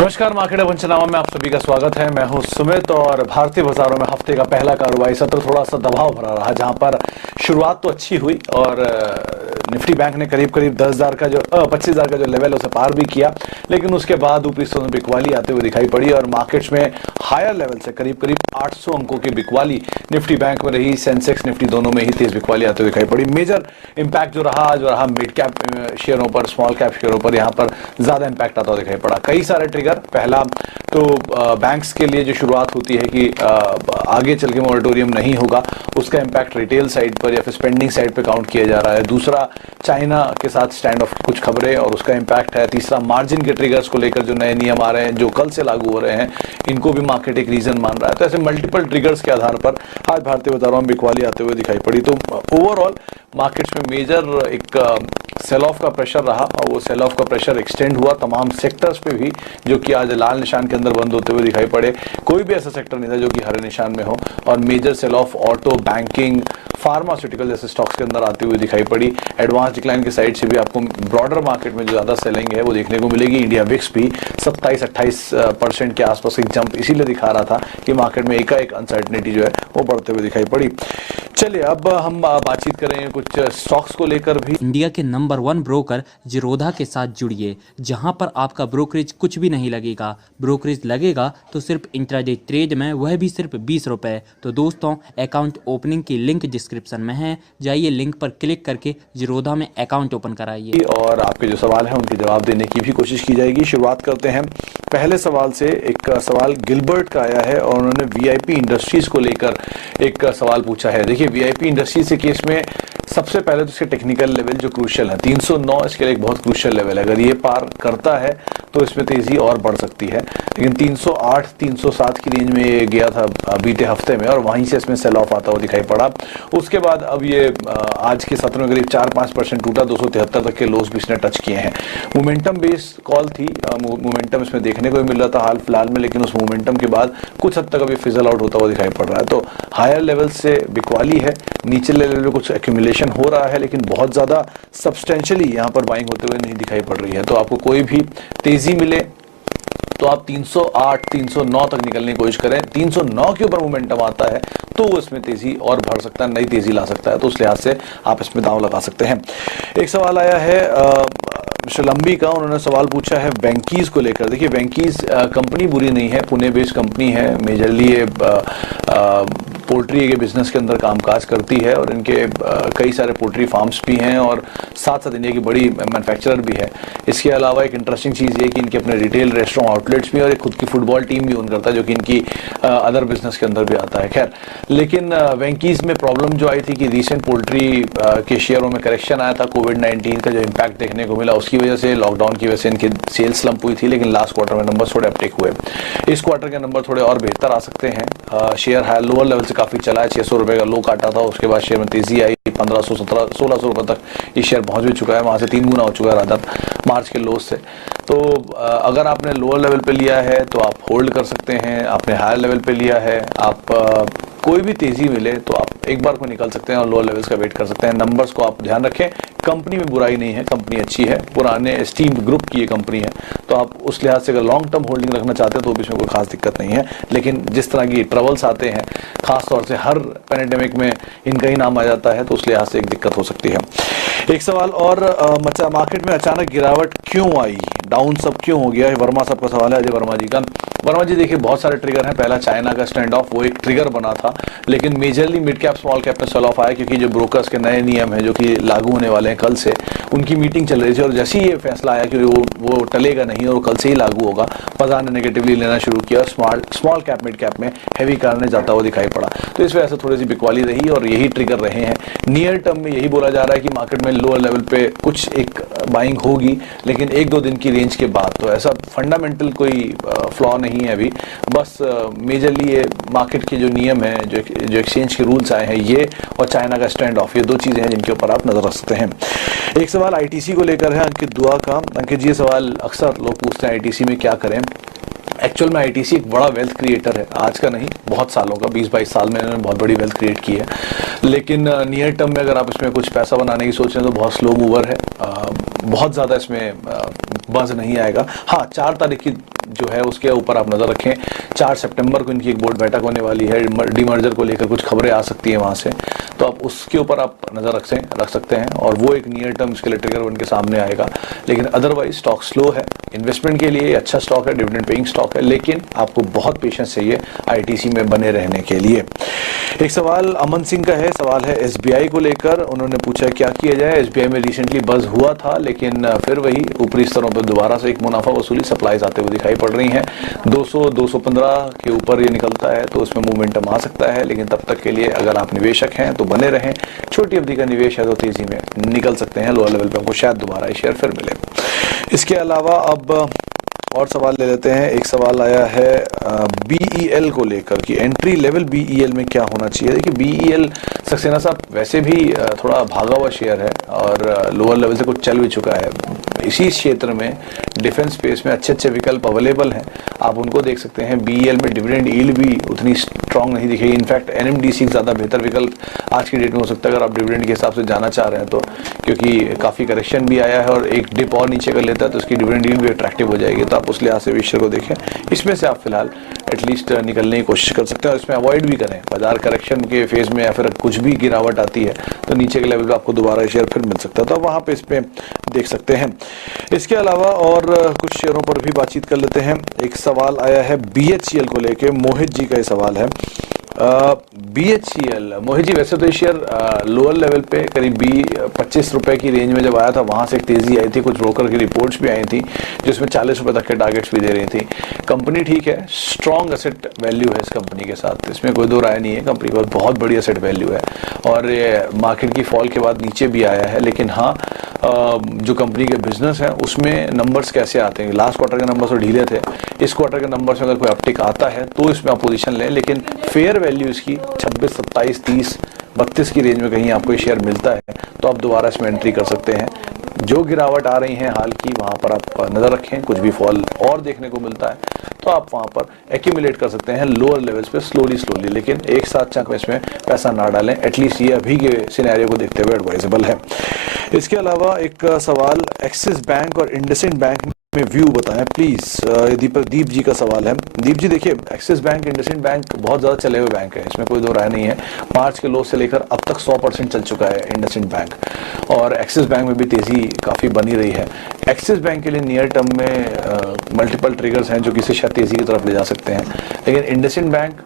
नमस्कार, मार्केट पंचनामा में आप सभी का स्वागत है। मैं हूं सुमित और भारतीय बाजारों में हफ्ते का पहला कारोबारी सत्र थोड़ा सा दबाव भरा रहा, जहां पर शुरुआत तो अच्छी हुई और निफ्टी बैंक ने करीब 10,000 का जो 25,000 का जो लेवल उसे पार भी किया, लेकिन उसके बाद ऊपरी हिस्सों में बिकवाली आते हुए दिखाई पड़ी और मार्केट्स में हायर लेवल से करीब 800 अंकों की बिकवाली निफ्टी बैंक में रही। सेंसेक्स निफ्टी दोनों में ही तेज बिकवाली आते हुए दिखाई पड़ी। मेजर इंपैक्ट जो रहा आज रहा मिड कैप शेयरों पर, स्मॉल कैप शेयरों पर, यहाँ पर ज्यादा इंपैक्ट आता हुआ दिखाई पड़ा। कई सारे ट्रिगर, पहला तो बैंक्स के लिए जो शुरुआत होती है कि आगे चल के मॉरेटोरियम नहीं होगा, उसका इंपैक्ट रिटेल साइड पर या फिर स्पेंडिंग साइड पे काउंट किया जा रहा है। दूसरा, चाइना के साथ स्टैंड ऑफ कुछ खबरें और उसका इंपैक्ट है। तीसरा, मार्जिन के ट्रिगर्स को लेकर जो नए नियम आ रहे हैं जो कल से लागू हो रहे हैं, इनको भी मार्केट एक रीजन मान रहा है। तो ऐसे मल्टीपल ट्रिगर्स के आधार पर आज भारतीय बाजारों में बिकवाली आते हुए दिखाई पड़ी। तो ओवरऑल मार्केट्स में मेजर एक सेल ऑफ का प्रेशर रहा और वो सेल ऑफ का प्रेशर एक्सटेंड हुआ तमाम सेक्टर्स पे भी, जो कि आज लाल निशान के अंदर बंद होते हुए दिखाई पड़े। कोई भी ऐसा सेक्टर नहीं था जो कि हरे निशान में हो और major sell off auto, banking, pharmaceutical जैसे स्टॉक्स के अंदर आती हुई दिखाई पड़ी। एडवांस डिक्लाइन की साइड से भी आपको ब्रॉडर मार्केट में जो ज्यादा सेलिंग है वो देखने को मिलेगी। इंडिया विक्स भी 27-28% के आसपास एक जंप इसीलिए दिखा रहा था कि मार्केट में एकाएक अनसर्टेनिटी जो है वो बढ़ते हुए दिखाई पड़ी। चलिए अब हम बातचीत करेंगे कुछ स्टॉक्स को लेकर भी। इंडिया के नंबर 1 ब्रोकर जीरोधा के साथ जुड़िए, जहां पर आपका ब्रोकरेज कुछ भी नहीं लगेगा। ब्रोकरेज लगेगा तो सिर्फ इंट्राडे ट्रेड में, वह भी सिर्फ 20 रुपए। तो दोस्तों, अकाउंट ओपनिंग की लिंक डिस्क्रिप्शन में है, जाइए लिंक पर क्लिक करके जीरोधा में अकाउंट ओपन कराइए और आपके जो सवाल हैं उनके जवाब देने की भी कोशिश की जाएगी। शुरुआत करते हैं पहले सवाल से। एक सवाल गिलबर्ट का आया है और उन्होंने वीआईपी इंडस्ट्रीज को लेकर एक सवाल पूछा है। देखिए, वीआईपी इंडस्ट्रीज के केस में सबसे पहले तो इसके टेक्निकल लेवल जो क्रूशियल है, 309 इसके लिए एक बहुत क्रूशियल लेवल है। अगर ये पार करता है तो इसमें तेजी और बढ़ सकती है, लेकिन 308 307 की रेंज में ये गया था बीते हफ्ते में और वहीं से इसमें सेल ऑफ आता हुआ दिखाई पड़ा। उसके बाद अब ये आज के सत्र में करीब 4-5% टूटा, 273 तक के लोस भी इसने टच किए हैं। मोमेंटम बेस्ड कॉल थी, मोमेंटम इसमें देखने को मिल रहा था हाल फिलहाल में, लेकिन उस मोमेंटम के बाद कुछ हद तक अभी फिजल आउट होता हुआ दिखाई पड़ रहा है। तो हायर लेवल से बिकवाली है, नीचे लेवल में कुछ एक्यूमुलेशन हो रहा है, लेकिन बहुत ज्यादा सब्सटेंशियली यहाँ पर बाइंग होते हुए नहीं दिखाई पड़ रही है। तो आपको कोई भी तेजी मिले तो आप 308 309 तक निकलने की कोशिश करें। 309 के ऊपर मोमेंटम आता है तो इसमें तेजी और बढ़ सकता है, नई तेजी ला सकता है, तो उस लिहाज से आप इसमें दांव लगा सकते हैं। एक सवाल आया है मिस्टर लंबी का, उन्होंने सवाल पूछा है वेंकीज को लेकर। देखिए, वेंकीज कंपनी बुरी नहीं है, पुणे बेस्ड कंपनी है, मेजरली ये पोल्ट्री के बिजनेस के अंदर कामकाज करती है और इनके कई सारे पोल्ट्री फार्म्स भी हैं और साथ साथ इंडिया की बड़ी मैन्युफैक्चरर भी है। इसके अलावा एक इंटरेस्टिंग चीज़ ये कि इनके अपने रिटेल रेस्टोरेंट आउटलेट्स भी और एक खुद की फुटबॉल टीम भी ओन करता है, जो कि इनकी अदर बिजनेस के अंदर भी आता है। खैर, लेकिन वेंकीज में प्रॉब्लम जो आई थी कि रिसेंट पोल्ट्री के शेयरों में करेक्शन आया था, कोविड-19 का जो इम्पैक्ट देखने को मिला उसकी वजह से, लॉकडाउन की वजह से इनकी सेल्स स्लंप हुई थी, लेकिन लास्ट क्वार्टर में नंबर थोड़े अपटेक हुए। इस क्वार्टर के नंबर थोड़े और बेहतर आ सकते हैं। शेयर हाई लोअर लेवल से काफी चला है, 600 रुपए का लो काटा था, उसके बाद शेयर में तेजी आई, 1500 1600 रुपए तक ये शेयर पहुंच भी चुका है, वहां से 3 गुना हो चुका है रादर मार्च के लो से। तो अगर आपने लोअर लेवल पे लिया है तो आप होल्ड कर सकते हैं, आपने हायर लेवल पे लिया है, आप कोई भी तेजी मिले तो आप एक बार को निकल सकते हैं और लोअर लेवल्स का वेट कर सकते हैं। नंबर्स को आप ध्यान रखें, कंपनी में बुराई नहीं है, कंपनी अच्छी है, पुराने एस्टीम्ड ग्रुप की ये कंपनी है, तो आप उस लिहाज से अगर लॉन्ग टर्म होल्डिंग रखना चाहते हैं तो भी इसमें कोई खास दिक्कत नहीं है। लेकिन जिस तरह की ट्रबल्स आते हैं, खासतौर से हर पैंडेमिक में इनका ही नाम आ जाता है, तो उस लिहाज से एक दिक्कत हो सकती है। एक सवाल और, मार्केट में अचानक गिरावट क्यों आई, डाउन सब क्यों हो गया है, वर्मा साहब का सवाल है, अजय वर्मा जी का। वर्मा जी, देखिए बहुत सारे ट्रिगर हैं। पहला, चाइना का स्टैंड ऑफ, वो एक ट्रिगर बना था, लेकिन majorly mid cap small cap में सेल ऑफ आया क्योंकि जो ब्रोकर्स के नए नियम हैं जो कि लागू होने वाले हैं कल से, उनकी मीटिंग चल रही थी और जैसे ही ये फैसला आया कि वो टलेगा नहीं और कल से ही लागू होगा, बाजार ने नेगेटिवली लेना शुरू किया, स्मॉल कैप मिड कैप में हैवी करने जाता हुआ दिखाई पड़ा। तो इस वजह से थोड़ी सी बिकवाली रही और यही ट्रिगर रहे हैं। नियर टर्म में यही बोला जा रहा है कि मार्केट में लोअर लेवल पे कुछ एक बाइंग होगी, लेकिन 1-2 दिन की रेंज के बाद। तो ऐसा फंडामेंटल कोई फ्लॉ नहीं है अभी, बस मेजरली ये मार्केट के जो नियम है, जो एक्सचेंज के रूल्स आए हैं, ये और चाइना का स्टैंड ऑफ, ये 2 चीजें हैं जिनके ऊपर आप नजर रख सकते हैं। एक सवाल आईटीसी को लेकर है अंकित दुआ का। अंकित जी, ये सवाल अक्सर लोग पूछते हैं आईटीसी में क्या करें। एक्चुअल में आईटीसी एक बड़ा वेल्थ क्रिएटर है, आज का नहीं, बहुत सालों का, 20-22 साल में इन्होंने बहुत बड़ी वेल्थ क्रिएट की है। लेकिन नियर टर्म में अगर आप इसमें कुछ पैसा बनाने की सोच रहे हैं तो बहुत स्लो मूवर है, बहुत ज़्यादा इसमें बज़ नहीं आएगा। हाँ, 4 तारीख की जो है उसके ऊपर आप नज़र रखें। 4 सितंबर को इनकी एक बोर्ड बैठक होने वाली है, डीमर्जर को लेकर कुछ खबरें आ सकती हैं वहाँ से, तो आप उसके ऊपर आप नज़र रख सकते हैं और वो एक नियर टर्म इसके लिए ट्रिगर बन के सामने आएगा। लेकिन अदरवाइज स्टॉक स्लो है। इन्वेस्टमेंट के लिए अच्छा स्टॉक है, डिविडेंड पेइंग स्टॉक है, लेकिन आपको बहुत पेशेंस चाहिए आईटीसी में बने रहने के लिए। एक सवाल अमन सिंह का है, सवाल है एसबीआई को लेकर। उन्होंने पूछा क्या किया जाए। एसबीआई में रिसेंटली बज़ हुआ था, लेकिन फिर वही ऊपरी स्तरों पर दोबारा से एक मुनाफा वसूली सप्लाईज आते हुए दिखाई पड़ रही हैं। 200-215 के ऊपर ये निकलता है तो उसमें मोमेंटम आ सकता है, लेकिन तब तक के लिए अगर आप निवेशक हैं तो बने रहें। छोटी अवधि का निवेश है तो तेजी में निकल सकते हैं, लोअर लेवल पे हमको शायद दोबारा ये शेयर फिर मिले। इसके अलावा अब और सवाल ले लेते हैं। एक सवाल आया है बीईएल को लेकर कि एंट्री लेवल बीईएल में क्या होना चाहिए। देखिए बीईएल सक्सेना साहब वैसे भी थोड़ा भागा हुआ शेयर है और लोअर लेवल से कुछ चल भी चुका है। इसी क्षेत्र में डिफेंस स्पेस में अच्छे अच्छे विकल्प अवेलेबल हैं, आप उनको देख सकते हैं। बीईएल में डिविडेंड यील्ड भी उतनी स्ट्रांग नहीं दिखेगी, इनफैक्ट एनएमडीसी ज़्यादा बेहतर विकल्प आज की डेट में हो सकता है अगर आप डिविडेंड के हिसाब से जाना चाह रहे हैं तो, क्योंकि काफ़ी करेक्शन भी आया है और एक डिप और नीचे कर लेता है तो उसकी डिविडेंड यील्ड भी अट्रैक्टिव हो जाएगी। तो आप उस लिहाज से शेयर को देखें, इसमें से आप फिलहाल एटलीस्ट निकलने की कोशिश कर सकते हैं और इसमें अवॉइड भी करें। बाजार करेक्शन के फेज में या फिर कुछ भी गिरावट आती है तो नीचे के लेवल पे आपको दोबारा शेयर फिर मिल सकता है, तो आप वहाँ पे इसमें देख सकते हैं। इसके अलावा और कुछ शेयरों पर भी बातचीत कर लेते हैं। एक सवाल आया है बीएचईएल को लेके, मोहित जी का ये सवाल है। बीएचईएल मोहित जी, वैसे तो ये शेयर लोअर लेवल पे करीब 25 रुपए की रेंज में जब आया था वहां से एक तेजी आई थी, कुछ ब्रोकर की रिपोर्ट्स भी आई थी जिसमें 40 रुपए तक के टारगेट्स भी दे रही थी। कंपनी ठीक है, स्ट्रॉन्ग एसेट वैल्यू है इस कंपनी के साथ, इसमें कोई दो राय नहीं है। कंपनी पर बहुत बड़ी एसेट वैल्यू है और ये मार्केट की फॉल के बाद नीचे भी आया है। लेकिन हाँ, जो कंपनी के बिजनेस है उसमें नंबर्स कैसे आते हैं, लास्ट क्वार्टर के नंबर्स तो ढीले थे, इस क्वार्टर के नंबर्स में अगर कोई अपटिक आता है तो इसमें आप पोजीशन लें। लेकिन फेयर वैल्यू इसकी 26, 27, 30, 32 की रेंज में कहीं आपको ये शेयर मिलता है तो आप दोबारा इसमें एंट्री कर सकते हैं। जो गिरावट आ रही है हाल की वहाँ पर आप नज़र रखें, कुछ भी फॉल और देखने को मिलता है तो आप वहाँ पर एक्यूमुलेट कर सकते हैं लोअर लेवल्स पे स्लोली, लेकिन एक साथ चंक में इसमें पैसा ना डालें। एटलीस्ट ये अभी के सिनेरियो को देखते हुए एडवाइजेबल है। इसके अलावा एक सवाल एक्सिस बैंक और इंडसइंड बैंक में व्यू बताएं प्लीज। दीप जी का सवाल है। दीप जी देखिए, एक्सिस बैंक, इंडसइंड बैंक बहुत ज़्यादा चले हुए बैंक है, इसमें कोई दो राय नहीं है। मार्च के लो से लेकर अब तक 100% चल चुका है इंडसइंड बैंक और एक्सिस बैंक में भी तेज़ी काफ़ी बनी रही है। एक्सिस बैंक के लिए नियर टर्म में मल्टीपल ट्रिगर्स हैं जो किसी शायद तेज़ी की तरफ ले जा सकते हैं, लेकिन इंडसइंड बैंक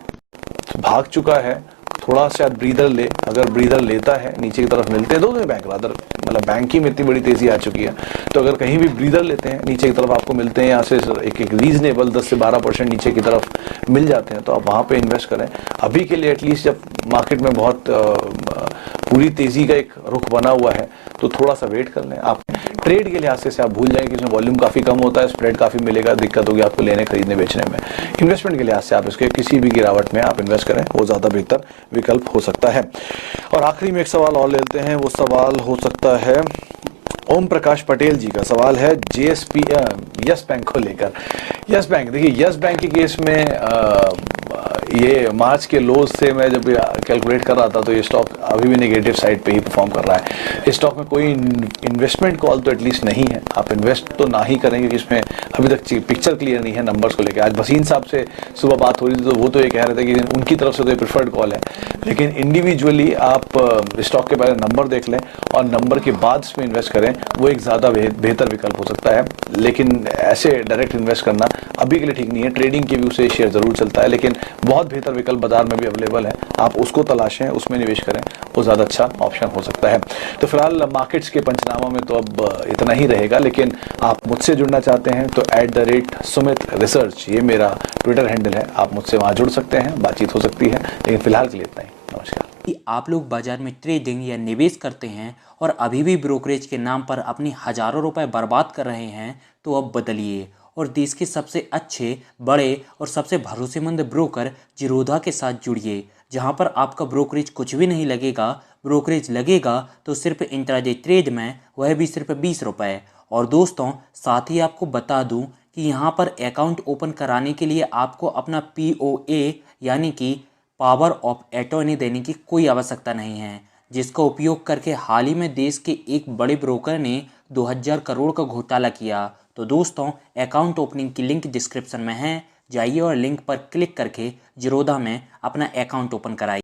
भाग चुका है, थोड़ा शायद ब्रीदर ले, अगर ब्रीदर लेता है नीचे की तरफ मिलते हैं दोनों बैंक, रादर मतलब बैंक ही में इतनी बड़ी तेजी आ चुकी है तो अगर कहीं भी ब्रीदर लेते हैं नीचे की तरफ आपको मिलते हैं, यहाँ से एक रीजनेबल 10 से 12% नीचे की तरफ मिल जाते हैं तो आप वहाँ पे इन्वेस्ट करें। अभी के लिए एटलीस्ट जब मार्केट में बहुत पूरी तेजी का एक रुख बना हुआ है तो थोड़ा सा वेट कर लें। आप ट्रेड के लिहाज से आप भूल जाएं कि इसमें वॉल्यूम काफ़ी कम होता है, स्प्रेड काफ़ी मिलेगा, दिक्कत होगी आपको लेने खरीदने बेचने में। इन्वेस्टमेंट के लिहाज से आप इसके किसी भी गिरावट में आप इन्वेस्ट करें, वो ज़्यादा बेहतर विकल्प हो सकता है। और आखिरी में एक सवाल और लेते हैं, वो सवाल हो सकता है ओम प्रकाश पटेल जी का सवाल है जेएसपी यस बैंक को लेकर। यस बैंक, देखिए यस बैंक के केस में ये मार्च के लोज से मैं जब कैलकुलेट कर रहा था तो ये स्टॉक अभी भी नेगेटिव साइड पे ही परफॉर्म कर रहा है। इस स्टॉक में कोई इन्वेस्टमेंट कॉल तो एटलीस्ट नहीं है, आप इन्वेस्ट तो ना ही करेंगे क्योंकि इसमें अभी तक पिक्चर क्लियर नहीं है नंबर्स को लेकर। आज भसीन साहब से सुबह बात हो रही थी तो वो तो ये कह रहे थे कि उनकी तरफ से तो ये प्रेफर्ड कॉल है, लेकिन इंडिविजुअली आप स्टॉक के पहले नंबर देख लें और नंबर के बाद इसमें इन्वेस्ट करें, वो एक ज़्यादा बेहतर विकल्प हो सकता है। लेकिन ऐसे डायरेक्ट इन्वेस्ट करना अभी के लिए ठीक नहीं है। ट्रेडिंग के व्यू से शेयर जरूर चलता है, लेकिन बहुत बेहतर विकल्प बाजार में भी अवेलेबल है, आप उसको तलाशें, उसमें निवेश करें, वो ज़्यादा अच्छा ऑप्शन हो सकता है। तो फिलहाल मार्केट्स के पंचनामा में तो अब इतना ही रहेगा, लेकिन आप मुझसे जुड़ना चाहते हैं तो @सुमित रिसर्च ये मेरा ट्विटर हैंडल है, आप मुझसे वहाँ जुड़ सकते हैं, बातचीत हो सकती है। लेकिन फिलहाल के लिए इतना ही, नमस्कार। कि आप लोग बाजार में ट्रेडिंग या निवेश करते हैं और अभी भी ब्रोकरेज के नाम पर अपनी हज़ारों रुपए बर्बाद कर रहे हैं तो अब बदलिए और देश के सबसे अच्छे, बड़े और सबसे भरोसेमंद ब्रोकर जिरोधा के साथ जुड़िए, जहां पर आपका ब्रोकरेज कुछ भी नहीं लगेगा। ब्रोकरेज लगेगा तो सिर्फ इंट्राडे ट्रेड में, वह भी सिर्फ 20 रुपये। और दोस्तों साथ ही आपको बता दूं कि यहाँ पर अकाउंट ओपन कराने के लिए आपको अपना POA यानी कि पावर ऑफ अटॉर्नी देने की कोई आवश्यकता नहीं है, जिसका उपयोग करके हाल ही में देश के एक बड़े ब्रोकर ने 2000 करोड़ का घोटाला किया। तो दोस्तों, अकाउंट ओपनिंग की लिंक डिस्क्रिप्शन में है, जाइए और लिंक पर क्लिक करके ज़ीरोधा में अपना अकाउंट ओपन कराइए।